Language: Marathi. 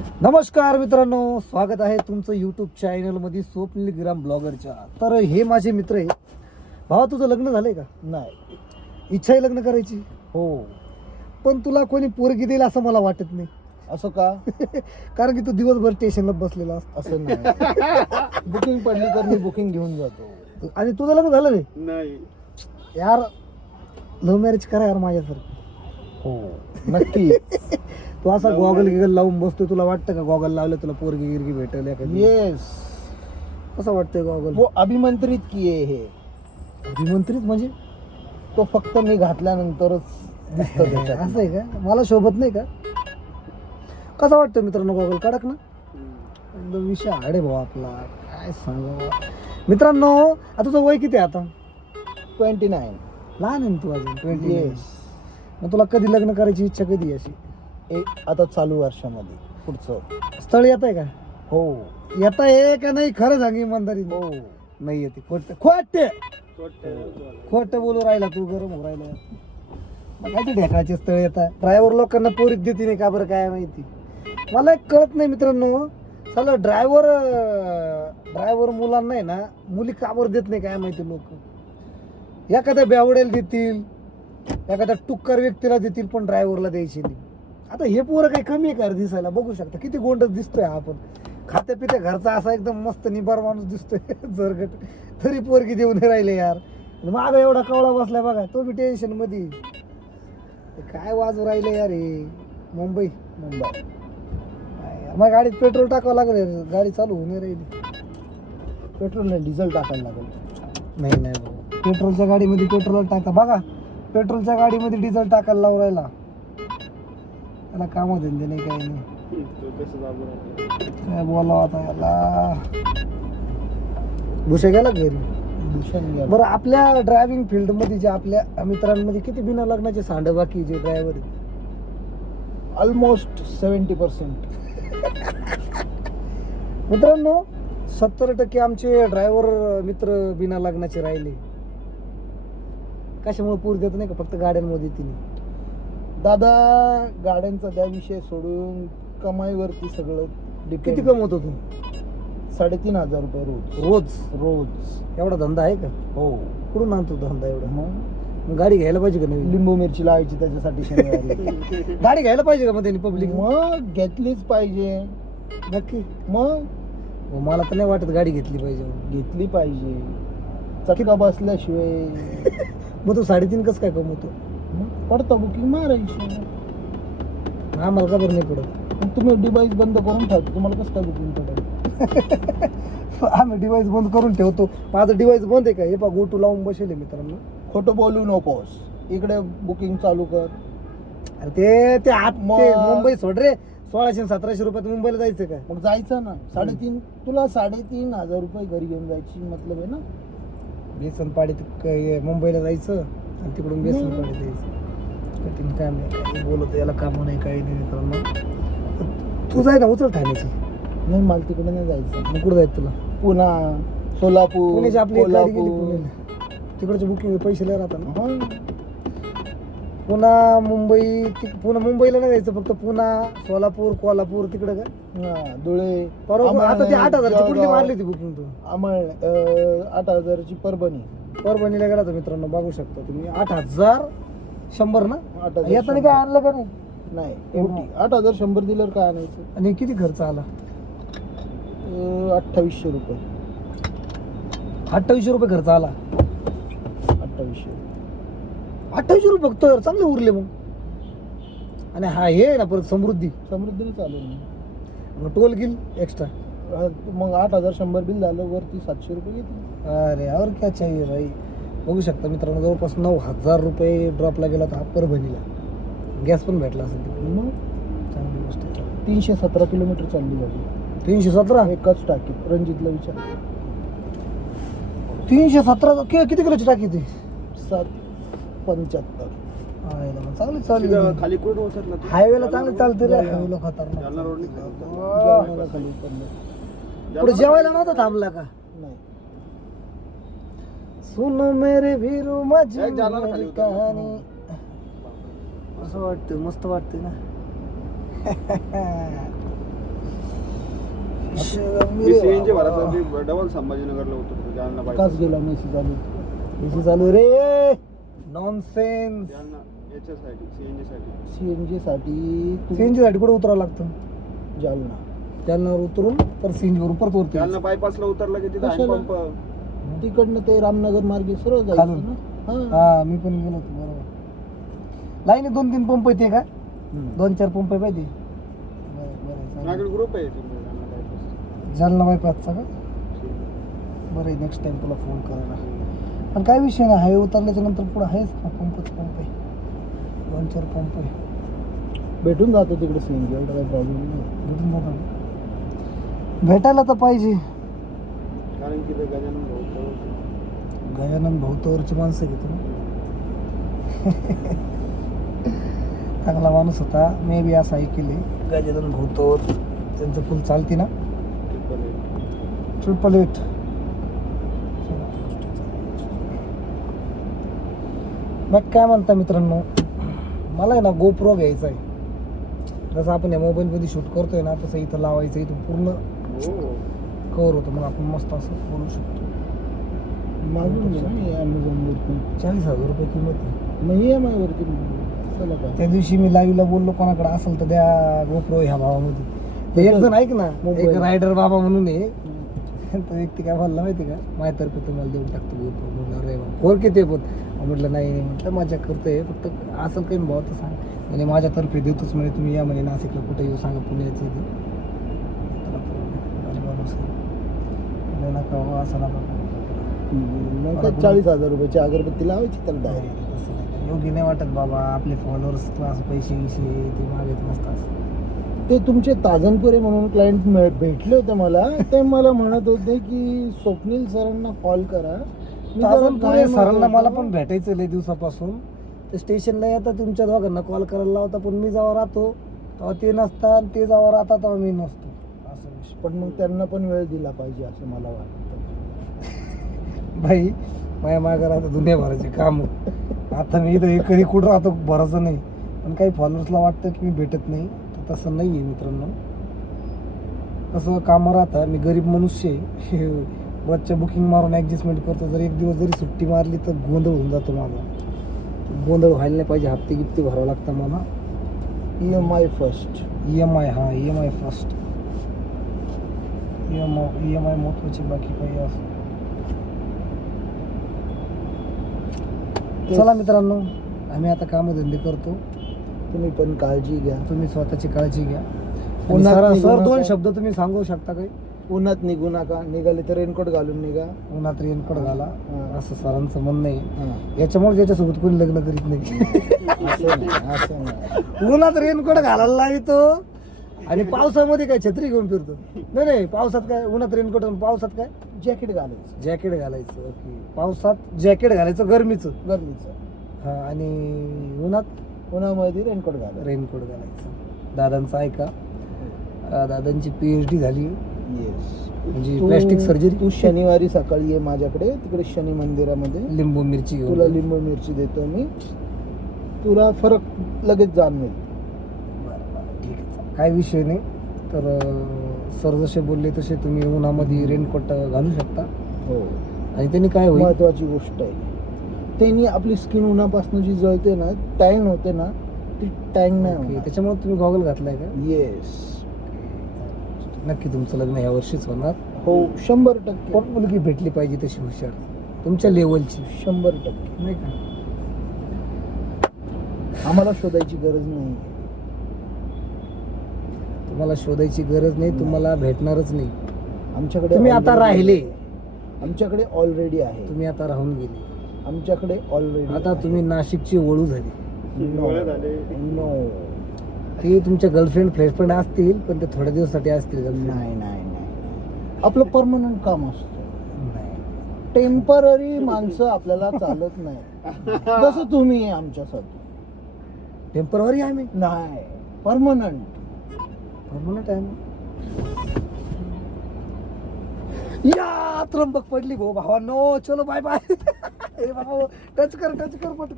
नमस्कार मित्रांनो, स्वागत आहे तुमचं यूट्यूब चॅनलमध्ये स्वप्नील ग्राम ब्लॉगरच्या. तर हे माझे मित्र आहे. भावा, तुझं लग्न झालंय का? नाही. इच्छा आहे लग्न करायची, हो. पण तुला कोणी पोरगी देईल असं मला वाटत नाही. असं का? कारण की तू दिवसभर स्टेशनला बसलेला असतो. असं नाही. बुकिंग पडली तर मी बुकिंग घेऊन जातो. आणि तुझं लग्न झालं नाही. यार, लव्ह मॅरेज करा यार माझ्यासारखं. हो, नक्की. तू असा गॉगल गिगल लावून बसतो, तुला वाटतं का गॉगल लावलं तुला पोरगी गिरगी भेटेल एखादी? येस. कसं वाटतंय गॉगल? वो अभिमंत्रित किए हे. अभिमंत्रित म्हणजे? तो फक्त मी घातल्यानंतरच दिसतो त्याच्यात. असं आहे का? मला शोभत नाही का? कसं वाटतं मित्रांनो गॉगल? कडक ना एकदम. विषय आडे भाऊ आपला, काय सांगा मित्रांनो. आता तुझं वय किती आहे आता? 29. लहान आहे ना तू अजून. 20. येस. मग तुला कधी लग्न करायची इच्छा कधी आहे अशी? आता चालू वर्षामध्ये पुढचं. स्थळ येत आहे का? हो. येत आहे का नाही? खरं सांग इमानदारी. हो. नाही येते. खोट बोलू राहिला तू, गरम हो राहिला. मग काय ते ढेकळाचे स्थळ येतात. ड्रायव्हर लोकांना पोरीत देते नाही का बरं, काय माहिती. मला एक कळत नाही मित्रांनो. चला ड्रायव्हर मुलांना आहे ना, मुली का बरं देत नाही काय माहिती. लोक एखाद्या बेवड्याला देतील, एखाद्या टुक्कर व्यक्तीला देतील, पण ड्रायव्हरला द्यायची नाही. आता हे पोरं काही कमी आहे का दिसायला? बघू शकता किती गोंडच दिसतोय हा. आपण खाते पिते घरचा असा एकदम मस्त निबार माणूस दिसतोय जरगट, तरी पोरगी देऊन राहिले यार. माग एवढा कवळा बसलाय बघा, तो बी टेन्शन मध्ये. काय वाजू राहिले यार हे. मुंबई मग गाडीत पेट्रोल टाकावं लागेल, गाडी चालू होणे राहिली. पेट्रोल नाही, डिझेल टाकायला लागेल. नाही भाऊ, पेट्रोलच्या गाडीमध्ये पेट्रोल टाका. बघा, पेट्रोलच्या गाडीमध्ये डिझेल टाकायला लावून राहिला. त्याला काम धंदे नाही, काही नाही. काय बोलावं आता याला. भुसे गेला घरी. भूषण घ्या. बरं, आपल्या ड्रायव्हिंग फील्ड मध्ये जे आपल्या मित्रांमध्ये किती बिना लग्नाचे सांड बाकी जे ड्रायव्हर आहेत? ऑलमोस्ट 70%. मित्रांनो, 70% आमचे ड्रायव्हर मित्र बिना लग्नाचे राहिले. कशामुळे पूर देत नाही का? फक्त गाड्यांमध्ये तिने. दादा, गाड्यांचा त्या विषय सोडून कमाईवरती सगळं किती कमवतो तू? 3,500 रुपये रोज? रोज. एवढा धंदा आहे का? हो. कुठून आणतो धंदा एवढा? मग गाडी घ्यायला पाहिजे का नवीन? लिंबू मिरची लावायची त्याच्यासाठी शनिवारी. गाडी घ्यायला पाहिजे का मग त्यांनी पब्लिक? मग घेतलीच पाहिजे. नक्की. मग मला तर नाही वाटत गाडी घेतली पाहिजे. घेतली पाहिजे. चटका बसल्याशिवाय. मग तू 3.5 कसं काय कमवतो? मग पडतं बुकिंग मारायची. आम्हाला का बरं नाही पडत? मग तुम्ही डिव्हाइस बंद करून ठेवतो, तुम्हाला कसं काय बुकिंग पडेल? आम्ही डिव्हाइस बंद करून ठेवतो. माझं डिव्हाइस बंद आहे का? हे पा गोटू लावून बसेल मित्रांनो. खोटं बोलू नकोस. इकडे बुकिंग चालू कर. अरे ते आत मुंबई सोड रे. 1600-1700 रुपयात मुंबईला जायचं का? मग जायचं ना. 3,500 तुला 3,500 रुपये घरी घेऊन जायची मतलब आहे ना. बेसनपाडी मुंबईला जायचं आणि तिकडून बेसनपाडी द्यायचं. कठीण काम आहे. काही बोलतो याला काम नाही, काही नाही मित्रांनो. तू जाय ना, उचल ठाण्याची. नाही, मला तिकडे नाही जायचं. मग कुठं जायचं तुला? पुन्हा सोलापूर, पुण्याची आपली एक गाडी गेली कोल्हापूर. पुण्याला. तिकडचे बुकिंग पैसे लय राहतात ना. हा. पुन्हा मुंबई, पुन्हा मुंबईला नाही जायचं, फक्त पुन्हा, सोलापूर, कोल्हापूर तिकडं का? हा, धुळे. बरोबर. आता ती 8,000ची कुठली जळगाव. मारली ती बुकिंग तू? 8,000ची परभणी. परभणीला गेला तर मित्रांनो बघू शकता तुम्ही. 8,100 ना? 8,000. येताना काय आणलं का नाही? नाही, एवढी 8,100 दिल्यावर काय आणायचं? आणि किती खर्च आला? 2800 रुपये. 2800 रुपये खर्च आला. 2800. 2800 रुपये फक्त? चांगले उरले मग. आणि हा हे आहे ना परत समृद्धी, समृद्धीने चालेल ना. मग टोल गिल एक्स्ट्रा. मग 8,100 बिल झालं, वरती 700 रुपये घेतले. अरे और क्या चाहिए भाई. बघू शकता मित्रांनो, जवळपास 9,000 रुपये ड्रॉपला गेला तर हा परभणीला. गॅस पण भेटला असेल तिकडे. मग चांगली गोष्ट आहे. 317 किलोमीटर चालली गाडी. 317? एकच टाकी. रणजितला विचार. 317 किती किलोची टाकी ती? 775. चांगली चालली. खाली कुठं उतरला? हायवेला चांगली चालते रे. हायवेला खतरनाक. जालन्याला खाली उतरलं. पुढे जेवायला नव्हता थांबला का? नाही. सुन मेरे वीरू माझी कहाणी. असं वाटतं, मस्त वाटतं ना. सीएनजी भरायचा डबल संभाजीनगरला उतरतो जालना काच बायपास गेला मेसी चालू एसी चालू रे नॉनसेन्स. जालना याच्यासाठी सीएनजी साठी सीएनजी साठी सीएनजी साठी कुठे उतरावं लागतं? जालना जालन्यावर उतरून तर सीएनजी वरून परत वरती जालना बायपासला उतरला की तिथे कशाला? पंप तिकडनं ते रामनगर मार्गे सरळ खालून. जायचं ना. हा. हा मी पण गेलो होतो बरोबर. लाईनी 2-3 पंप येते का? हम्म. 2-4 पंप आहे पाहिजे. बरं माझ्याकडे ग्रुप आहे तिथे जालना बायपास. जालना बायपासचा का? बरं नेक्स्ट टाइम तुला फोन करायला. पण काय विषय नाही, हायवे उतरल्याच्या नंतर पुढे आहेच ना पंपच पंप आहे. 2-4 पंप आहे. भेटून जातो तिकडे सीएनजी, एवढा काही प्रॉब्लेम नाही. भेटून जातो. भेटायला तर पाहिजे. कारण की ते गजानन भाऊ जवळ आहे. गजानन भाऊतवरची माणसं घेतो. चांगला माणूस होता. मे बी असं ऐकले गजानन भाऊतवर त्यांचं फुल चालते ना. Triple eight. 888. मग काय म्हणता मित्रांनो, मला आहे ना गोप्रो घ्यायचा आहे. जसं आपण या मोबाईलमध्ये शूट करतोय ना तसं इथं लावायचं, इथं पूर्ण हो कव्हर होतं. मग आपण मस्त असं बोलू शकतो. मागून घे ना ॲमेझॉनवरती. 40,000 रुपये किंमत आहे. मग EMI वरती चला का. त्या दिवशी मी लाईव्हला बोललो कोणाकडे असेल तर द्या गोप्रो ह्या भावामध्ये. ते एक जण ऐक ना, एक रायडर बाबा म्हणून आहे. तो व्यक्ती काय बोलला माहिती का, माझ्यातर्फे तुम्हाला देऊन टाकतो गोप्रो. म्हटलं रे बाबा फोर किती पण म्हटलं नाही. म्हटलं माझ्या करतोय फक्त असं काही भाव तर सांग. म्हणजे माझ्यातर्फे देतोच म्हणे, तुम्ही या म्हणे नाशिकला कुठे येऊ सांगा, पुण्याची नका हो, असं नका करू. मग काय 40,000 रुपयाची अगरबत्ती लावायची त्याला नाही, डायरेक्ट. तसं नाही. योग्य नाही वाटत बाबा. आपले फॉलोअर्स क्लास पैसे ते मागत नसतात. ते तुमचे ताजनपुरे म्हणून क्लायंट भेटले होते मला. ते मला म्हणत होते की स्वप्नील सरांना कॉल करा. मी जरा ताजनपुरे कायम सरांना मला होतो. पण भेटायचं लय दिवसापासून. ते स्टेशनला येतात तुमच्या दोघांना कॉल करायला लावता, पण मी जेव्हा राहतो तेव्हा ते नसतात, ते जेव्हा राहतात तेव्हा मी नसतो. असं विषय. पण मग त्यांना पण वेळ दिला पाहिजे असं मला वाटतं. भाई माझ्या मागं राहतं दुनियाभराचे काम. आता मी इथं एकही कुठं राहतो भरोसा नाही. पण काही फॉलोअर्सला वाटतं की मी भेटत नाही, तर तसं नाही आहे मित्रांनो. कसं कामं राहतं. मी गरीब मनुष्य आहे. रोजच्या बुकिंग मारून ॲडजस्टमेंट करतो. जर एक दिवस जरी सुट्टी मारली तर गोंधळ होऊन जातो माझा. गोंधळ व्हायला नाही पाहिजे. हप्ते गिप्ते भरावं लागतं मला. EMI first. EMI हा EMI फर्स्ट. EMI महत्वाची, बाकी काही असं. चला मित्रांनो, आम्ही आता कामधंदे करतो. तुम्ही पण काळजी घ्या. तुम्ही स्वतःची काळजी घ्या. उन्हात सर निघू दोन नका. शब्द तुम्ही सांगू शकता काही? उन्हात निघू नका. निघाले तर रेनकोट घालून निघा. उन्हात रेनकोट घाला हा. असं सरांचं म्हणणं आहे. हा. याच्यामुळे त्याच्यासोबत कोणी लग्न करीत नाही. असं नाही. उन्हात रेनकोट घालायला लावतो आणि पावसामध्ये काय छत्री घेऊन फिरतो. नाही पावसात काय, उन्हात रेनकोट, पावसात काय जॅकेट घालायचं जॅकेट घालायचं. ओके, पावसात जॅकेट घालायचं गरमीचं. गरमीचं. हा, आणि उन्हामध्ये रेनकोट घालायचं. रेनकोट घालायचं. दादांचं ऐका. दादांची PhD झाली येस. म्हणजे प्लॅस्टिक सर्जरी. तू शनिवारी सकाळी ये माझ्याकडे, तिकडे शनी मंदिरामध्ये. लिंबू मिरची घेऊन तुला लिंबू मिरची देतो मी. तुला फरक लगेच जाणवेल. बरं बरं ठीक आहे. काय विषय नाही. तर सर जसे बोलले तसे तुम्ही उन्हामध्ये रेनकोट घालू शकता. हो. आणि त्यांनी काय होईल, महत्वाची गोष्ट आहे. त्यांनी आपली स्किन उन्हापासून जी जळते ना, टॅन होते ना, ती टॅन नाही ओके, होणार. त्याच्यामुळे तुम्ही गॉगल घातलाय का? येस. नक्की तुमचं लग्न ह्या वर्षीच होणार. हो 100%. पण मुलगी भेटली पाहिजे तशी हुशार, तुमच्या लेवलची, 100%. नाही का? आम्हाला शोधायची गरज नाही. तुम्हाला शोधायची गरज नाही, तुम्हाला भेटणारच नाही. आमच्याकडे तुम्ही आता already राहिले. आहे. आमच्याकडे ऑलरेडी आहे. तुम्ही आता राहून गेले. आमच्याकडे ऑलरेडी. आता तुम्ही नाशिकची वळू झाली. डोळे झाले. नो. ते तुमच्या गर्लफ्रेंड फ्रेंड असतील, पण ते थोड्या दिवसासाठी असतील. नाही. आपलं परमनंट काम असतं. नाही. टेम्पररी माणसं आपल्याला चालत नाही. जसं तुम्ही आहे आमच्यासाठी. टेम्पररी आहे मी. नाही, परमनंट. परमनंट आहे मी. या त्र्यंबक पडली भाऊ भावांनो. चलो बाय बाय. हे बाबा टच कर पटकन.